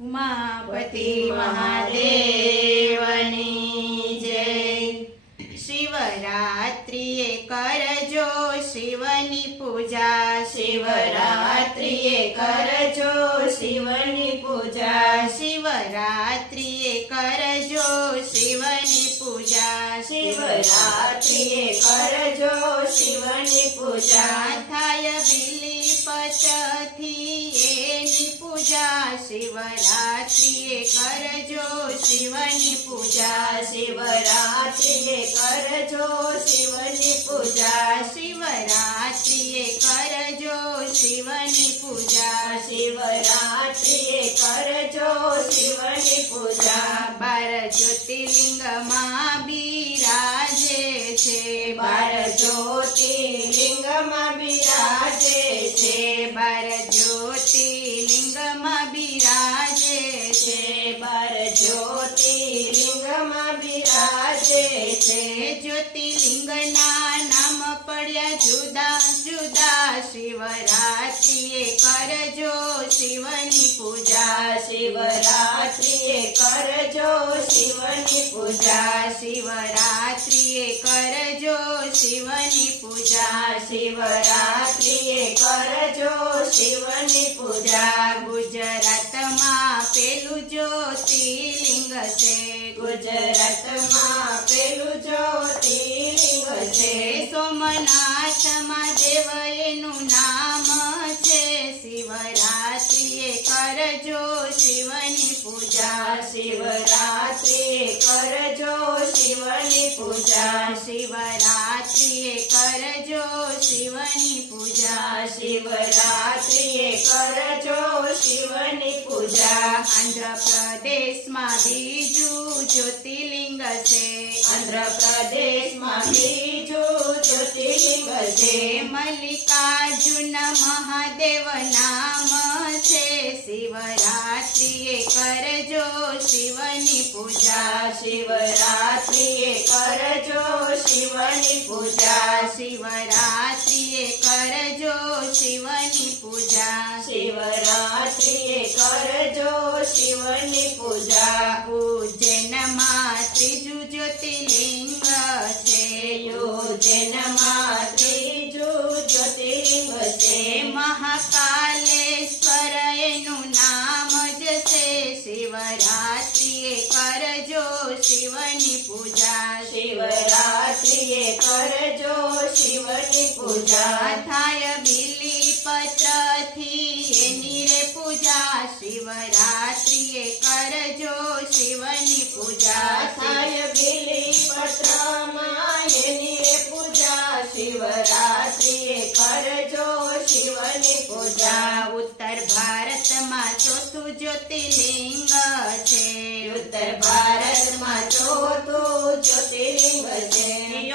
ઉમાપતિ મહાદેવની જય। શિવરાત્રિએ કરજો શિવની પૂજા, શિવરાત્રિએ કરજો શિવની પૂજા, શિવરાત્રિએ કરજો શિવની પૂજા, શિવરાત્રિએ કરજો શિવની પૂજા, થાય બિલીપત્રથી એની પૂજા, શિવરાત્રિએ કરજો શિવની પૂજા, શિવરાત્રિએ કરજો શિવની પૂજા, શિવરાત્રિએ કરજો શિવની પૂજા, શિવરાત્રિએ કરજો શિવની પૂજા, 12 જ્યોતિર્લિંગમાં બિરાજે છે, 12 જ્યોતિર્લિંગમાં બિરાજે છે, 12 જ્યોતિર્લિંગમાં બિરાજે છે, 12 જ્યોતિર્લિંગમાં બિરાજે છે, જ્યોતિર્લિંગના નામ પડ્યા જુદા જુદા, શિવરાત્રિએ કરજો શિવની પૂજા, શિવરાત્રિએ કરજો શિવની પૂજા, શિવરાત્રિએ કરજો શિવની પૂજા, શિવરાત્રિએ કરજો શિવની પૂજા, ગુજરાતમાં પેલું જ્યોતિર્લિંગ છે, ગુજરાતમાં પેલું જ્યોતિર્લિંગ છે, સોમનાથ મહાદેવ એનું નામ છે, શિવરાત્રિએ કરજો શિવની પૂજા, શિવરાત્રિએ કરજો શિવની પૂજા, શિવરાત્રિએ કરજો શિવની પૂજા, શિવરાત્રિએ કરજો શિવની પૂજા, આંધ્રપ્રદેશમાં બીજું જ્યોતિર્લિંગ છે, આંધ્રપ્રદેશમાં બીજું જ્યોતિર્લિંગ છે, મલ્લિકાર્જુન મહાદેવ નામ છે, શિવરાત્રિએ કરજો શિવની પૂજા, શિવરાત્રિએ કરજો શિવની પૂજા, શિવરાત્રિએ કરજો શિવની પૂજા, શિવરાત્રિએ કરજો શિવની પૂજા, ઉજ્જૈનમાં ત્રીજું જ્યોતિર્લિંગ છે, ઉજ્જૈનમાં ત્રીજું જ્યોતિર્લિંગ છે, મહાકાલેશ્વર એનું નામ જ છે, શિવરાત્રિએ કરજો શિવની પૂજા, શિવરાત્રિએ કરજો શિવની પૂજા, થાય બિલીપત્રથી એની રે પૂજા, શિવરાત્રિએ કરજો શિવની પૂજા, થાય બિલીપત્રમાં એની પૂજા, શિવરાત્રિએ કરજો શિવની પૂજા, ઉત્તર ભારતમાં ચોથું જ્યોતિર્લિંગ છે, ઉત્તર ભારતમાં ચોથું જ્યોતિર્લિંગ છે,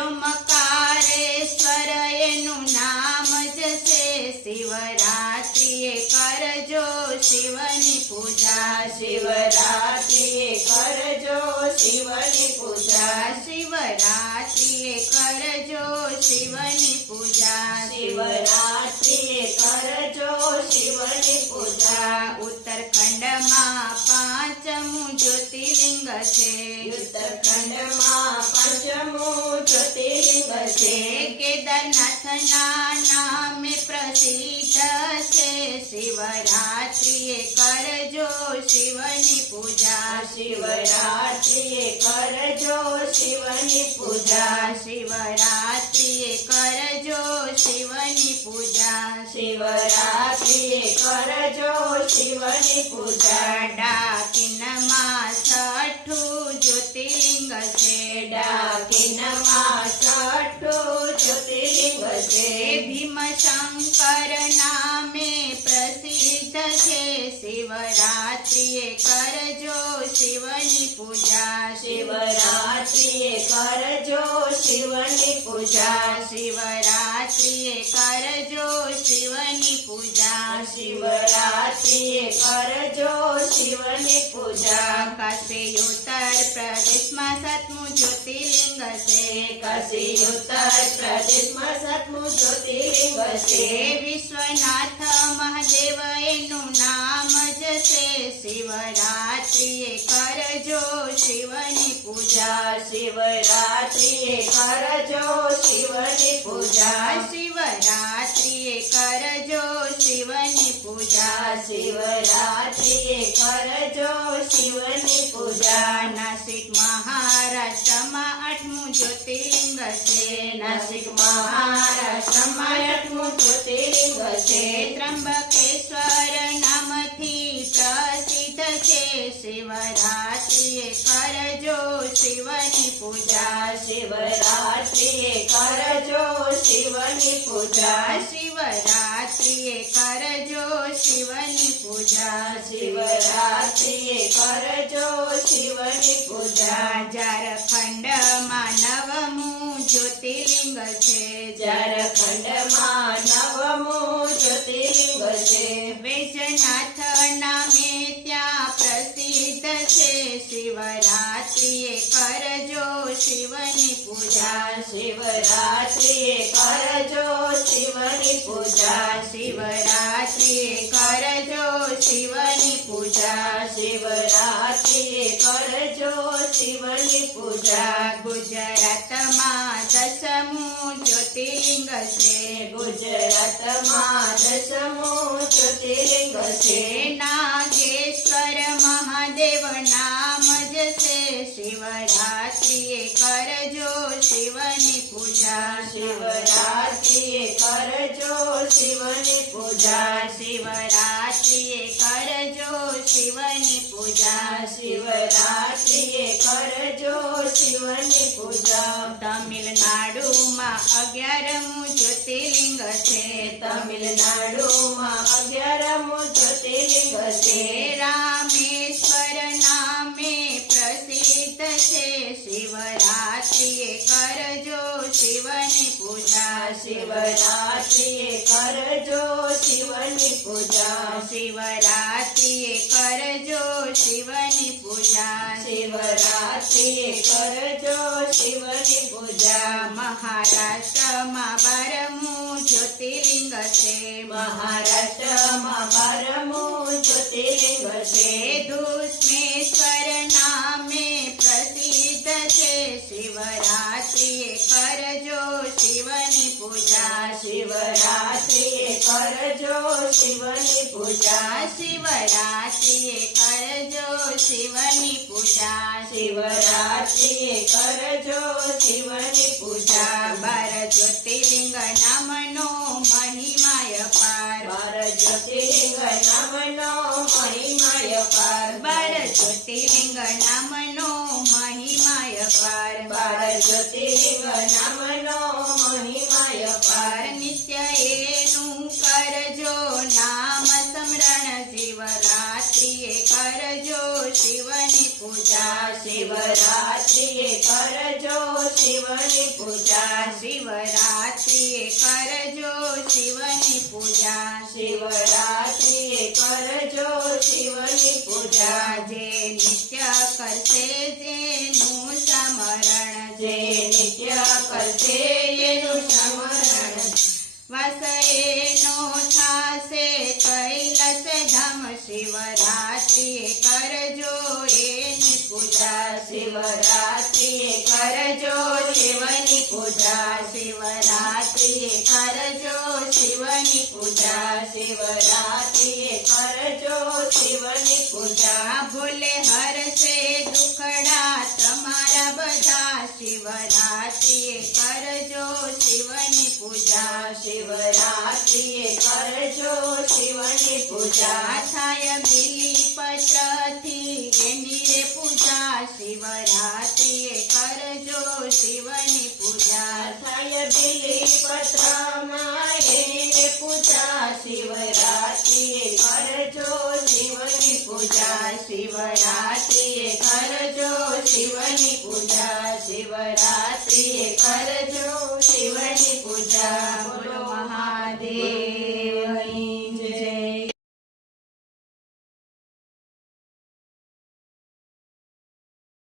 ઓમકારેશ્વર એનું નામ જ છે, શિવરાત્રિએ કરજો શિવની પૂજા, શિવરાત્રિએ કરજો શિવની પૂજા, શિવરાત્રિએ કરજો શિવની પૂજા, શિવરાત્રિએ કરજો શિવની પૂજા, ઉત્તરાખંડમાં પાંચમું જ્યોતિર્લિંગ છે, ઉત્તરાખંડમાં પંચમું જ્યોતિર્લિંગ છે, કેદારનાથના નામે પ્રસિદ્ધ છે, શિવરાત્રિએ કરજો શિવની પૂજા, શિવરાત્રિએ કરજો શિવની પૂજા, શિવરાત્રિએ કરજો શિવની પૂજા, શિવરાત્રિએ કરજો શિવની પૂજા, ડાકીનમાં છઠ્ઠું જ્યોતિર્લિંગ છે, ડાકીનમાં છઠ્ઠું જ્યોતિર્લિંગ છે, ભીમશંકર નામે પ્રસિદ્ધ છે, શિવરાત્રિએ કરજો શિવની પૂજા, શિવરાત્રિએ કરજો શિવની પૂજા, શિવરાત્રિએ કરજો શિવની પૂજા, શિવરાત્રિએ કરજો શિવની પૂજા, કાશી ઉત્તર પ્રદેશમાં સાતમું જ્યોતિર્લિંગ છે, કાશી ઉત્તર પ્રદેશમાં સાતમું જ્યોતિર્લિંગ છે, વિશ્વનાથ મહાદેવ એનું નામ જ છે શિવરાત્રિએ કરજો શિવની પૂજા શિવરાત્રિએ કરજો શિવની પૂજા શિવરાત્રિએ કરજો શિવની પૂજા શિવરાત્રિએ કરજો શિવની પૂજા નાસિક મહારાષ્ટ્રમાં 8મું જ્યોતિર્લિંગ છે નાસિક મહારાષ્ટ્રમાં 8મું જ્યોતિર્લિંગ છે ત્રંબકેશ્વર નામથી પ્રસિદ્ધ છે શિવરાત્રિએ કરજો શિવની પૂજા શિવરાત્રિએ કરજો શિવની પૂજા શિવરાત્રિએ કરજો શિવની પૂજા શિવરાત્રિએ કરજો શિવની પૂજા ઝારખંડમાં 9મું જ્યોતિર્લિંગ છે ઝારખંડમાં 9મું જ્યોતિર્લિંગ છે વૈજનાથ નામે ત્યાં પ્રસિદ્ધ છે શિવરાત્રિએ કરજો શિવની પૂજા શિવરાત્રિએ કરજો શિવની પૂજા શિવરાત્રિએ કરજો શિવની પૂજા શિવરાત્રિએ કરજો શિવની પૂજા ગુજરાતમાં 10મું જ્યોતિર્લિંગ છે ગુજરાતમાં 10મું જ્યોતિર્લિંગ છે નાગેશ્વર મહાદેવ નામ જ છે શિવરાત્રિએ કરજો શિવની પૂજા શિવરાત્રિએ કરજો શિવની પૂજા શિવરાત્રિએ કરજો શિવની પૂજા શિવરાત્રિએ કરજો શિવની પૂજા તમિલનાડુમાં 11મું જ્યોતિર્લિંગ છે તમિલનાડુમાં 11મું જ્યોતિર્લિંગ છે રામેશ્વર નામે પ્રસિદ્ધ છે શિવરાત્રિએ કરજો શિવની પૂજા શિવરાત્રિએ કરજો શિવની પૂજા શિવરાત્રિએ કરજો શિવની પૂજા શિવરાત્રિએ કરજો શિવની પૂજા મહારાષ્ટ્રમાં 12મું જ્યોતિર્લિંગ છે મહારાષ્ટ્રમાં 12મું જ્યોતિર્લિંગ છે દુષ્મેશ્વર નામે પ્રસિદ્ધ છે શિવરાત્રિએ કરજો શિવની પૂજા શિવરાત્રિએ કરજો શિવની પૂજા શિવરાત્રિએ કરજો શિવની પૂજા શિવરાત્રિએ કરજો શિવની પૂજા 12 જ્યોતિર્લિંગ નામનો મહિમાય પાર 12 જ્યોતિર્લિંગ નામનો મહિમાય પાર 12 જ્યોતિર્લિંગ નામનો મહિમાય પાર 12 જ્યોતિર્લિંગ નામનો મહિમાય પાર નિત્ય એનું કરજો નામ સ્મરણ શિવરાત્રિએ કરજો શિવની પૂજા શિવરાત્રિએ કરજો શિવની પૂજા શિવરાત્રિએ કરજો શિવની પૂજા શિવરાત્રિએ કરજો શિવની પૂજા જે નિત્ય કરશે તેનું સ્મરણ જે નિત્ય કરશે એનું સ્મરણ વાસ એનો થાશે કૈલાસ ધામ શિવરાત્રિએ કરજો એની પૂજા શિવરાત્રિએ કરજો શિવની પૂજા શિવરાત્રિએ કરજો શિવની પૂજા શિવરાત્રિએ કરજો શિવની પૂજા ભોલે હરશે દુખડા તમારા બધા શિવરાત્રિએ કરજો શિવની પૂજા શિવરાત્રિએ કરજો શિવની પૂજા થાય બીલી પત્રથી એની રે પૂજા શિવરાત્રિએ કરજો શિવની પૂજા થાય બિલી પત્રમાં એની પૂજા શિવરાત્રિએ કરજો શિવની પૂજા શિવરાત્રિએ કરજો શિવની પૂજા શિવરાત્રિએ કરજો શિવની પૂજા